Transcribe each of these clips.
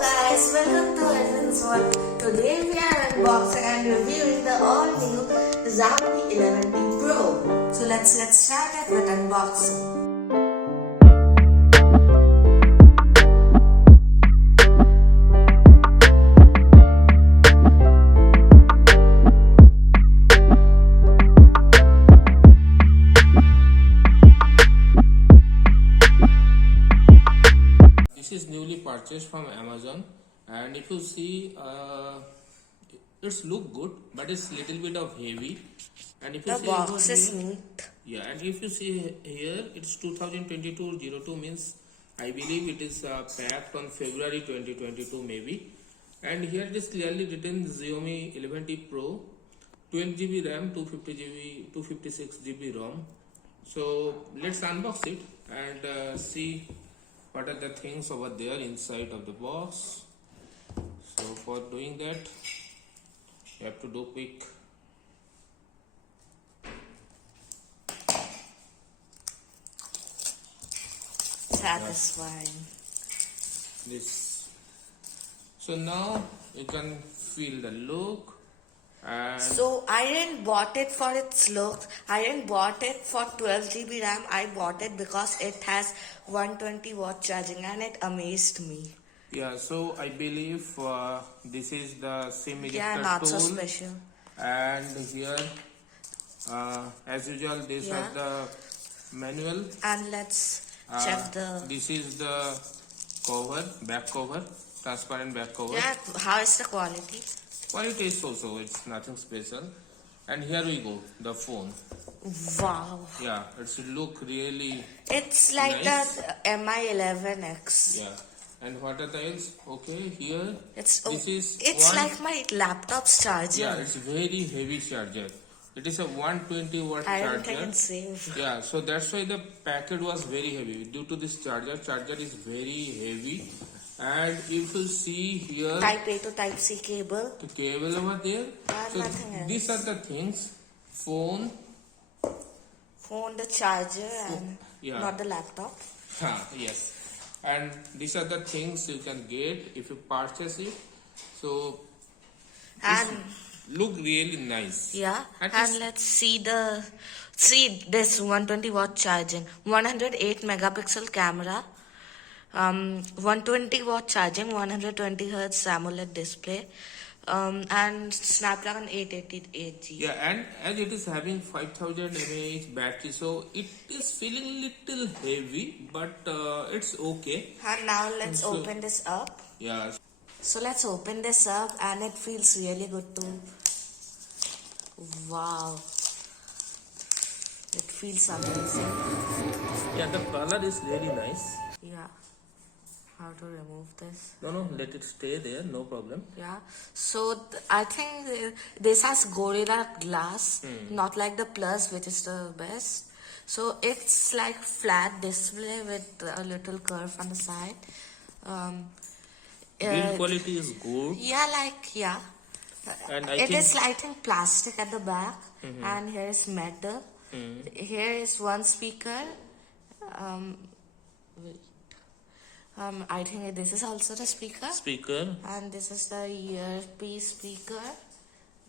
guys, welcome to Edwin's World. Today we are unboxing and reviewing the all-new Xiaomi 11T Pro. So let's get started with unboxing. This is newly purchased from Amazon, and if you see, it's look good, but it's little bit of heavy. And if you The see box over is here, neat. yeah, and if you see here, it's 2022-02 means I believe it is packed on February 2022 maybe. And here it is clearly written Xiaomi 11T Pro, 12 GB RAM, 256 GB ROM. So let's unbox it and see what are the things over there inside of the box. So for doing that, you have to do quick. Satisfying. This. So now you can feel the look. And So I didn't bought it for its looks. I didn't bought it for 12 GB RAM. I bought it because it has 120-watt charging and it amazed me. yeah, so I believe this is the SIM ejector Yeah, not tool. so special. And here, as usual, these are the manual. And let's check the... This is the cover, back cover, transparent back cover. Yeah, how is the quality? Quality is so, it's nothing special. And here we go, the phone. Wow. Yeah, it's look really It's like nice. the Mi11X. Yeah. And what are the else? Okay, here. It's one, like my laptop's charger. Yeah, it's very heavy charger. It is a 120-watt I charger. don't think it's safe. Yeah, so that's why the packet was very heavy. Due to this charger is very heavy. And if you see here, Type A to Type C cable. the cable over there. And So nothing else. these are the things. Phone. Phone, the charger, and Yeah. not the laptop. Yes. And these are the things you can get if you purchase it. So And look really nice. yeah, And and let's see this 120-watt charging, 108 megapixel camera, 120-watt charging, 120 Hz AMOLED display, and Snapdragon 888G. Yeah, and as it is having 5000 mAh battery, so it is feeling little heavy, but it's okay. And now let's open this up. Yeah. So let's open this up, and it feels really good too. Wow. It feels amazing. Yeah, the color is really nice. Yeah. How to remove this? No, let it stay there, no problem. Yeah. So I think this has Gorilla Glass, not like the Plus, which is the best. So it's like flat display with a little curve on the side. Build quality is good. Yeah. And It is I think plastic at the back, and here is metal. Here is one speaker. I think this is also the speaker. And this is the earpiece speaker.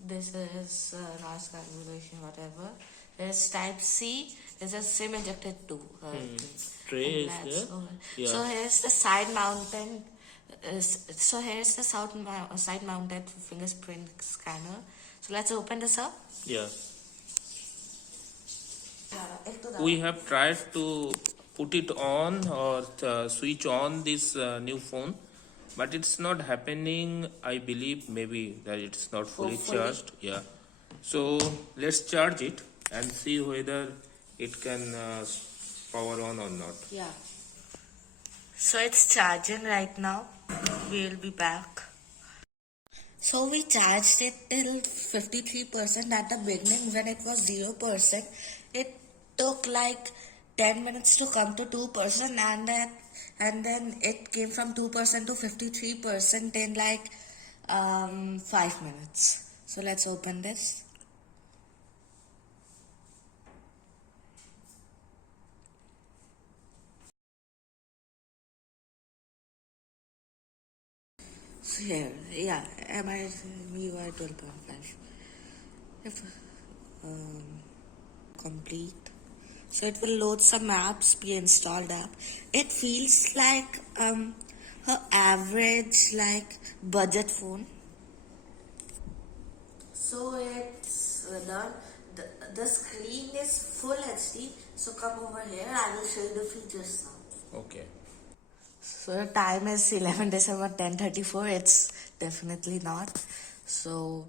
This is noise cancellation, whatever. There's Type C. There's a SIM ejected too. Tray is there. Yeah. So here's the side mounted. So here's the side mounted fingerprint scanner. So let's open this up. Yeah. We have tried to put it on or switch on this new phone, but it's not happening. I believe maybe that it's not fully charged. Yeah. So let's charge it and see whether it can power on or not. Yeah. So it's charging right now. We will be back. So we charged it till 53% at the beginning. When it was 0%, it took like 10 minutes to come to 2%, and then it came from 2% to 53% in like 5 minutes. So let's open this. So here, yeah, MI 12.5. If complete. So it will load some apps, pre-installed app. It feels like her average like budget phone. So it's done. The screen is full HD. So come over here. I will show you the features now. Okay. So the time is 11 December 10:34. It's definitely not. So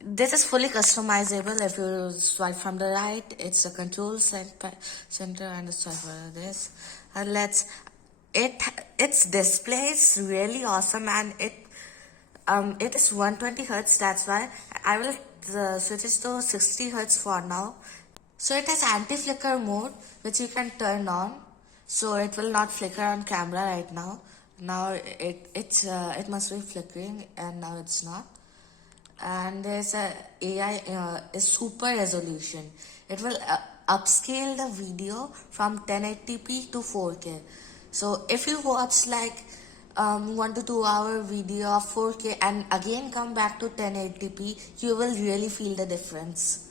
this is fully customizable. If you swipe from the right, it's a control center and swipe for this. And its display is really awesome, and it is 120 hertz. That's why I will switch it to 60 hertz for now. So it has anti-flicker mode, which you can turn on. So it will not flicker on camera right now. Now it must be flickering, and now it's not. And there's a super resolution. It will upscale the video from 1080p to 4K. So if you watch like 1 to 2 hour video of 4K and again come back to 1080p, you will really feel the difference.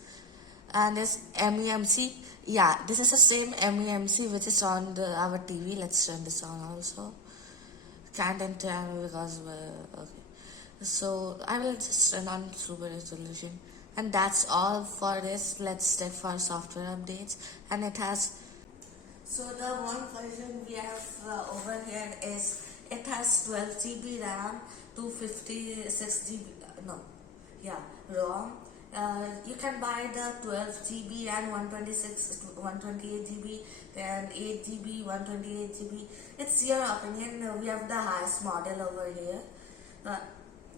And this MEMC, yeah, this is the same MEMC which is on our TV. Let's turn this on also. Can't enter because okay. So I will just turn on super resolution, and that's all for this. Let's check for software updates, and it has. So the one version we have over here is it has 12 GB RAM, 256 GB. No, yeah, ROM. You can buy the 12 GB and 128 GB, then 8 GB, 128 GB. It's your opinion. We have the highest model over here.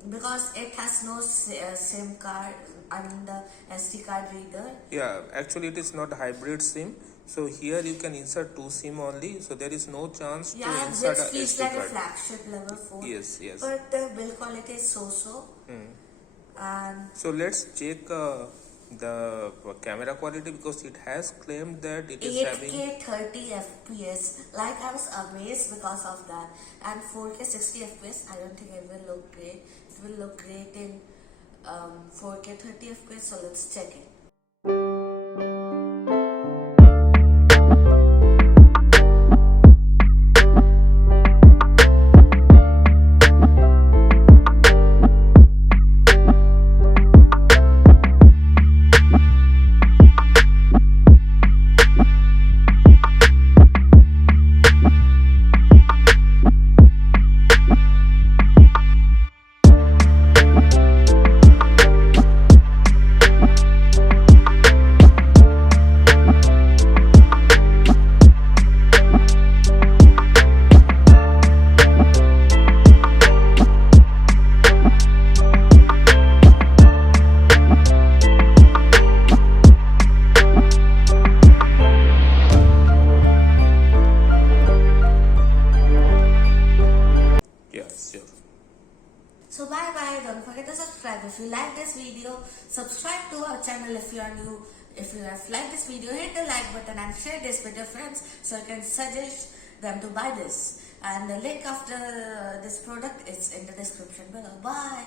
Because it has no SIM card and the SD card reader. Yeah, actually it is not hybrid SIM. So here you can insert 2 SIM only. So there is no chance to insert a SD card. Yeah, which feels like a flagship level phone. Yes, yes. But the build quality is so-so. And so let's check the camera quality, because it has claimed that it is 8K having 30 FPS. Like I was amazed because of that. And 4K 60 FPS, I don't think it will look great. It will look great in 4K 30 FPS. So let's check it. So bye bye, don't forget to subscribe. If you like this video, subscribe to our channel if you are new. If you have liked this video, hit the like button and share this with your friends so you can suggest them to buy this. And the link of this product is in the description below. Bye.